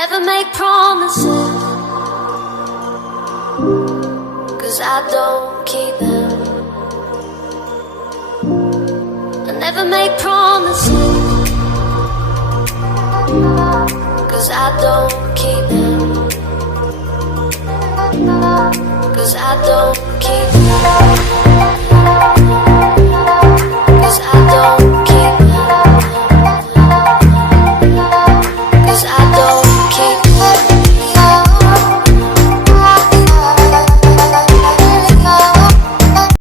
never make promises, 'cause I don't keep them. I never make promises, 'cause I don't keep them. 'Cause I don't keep them.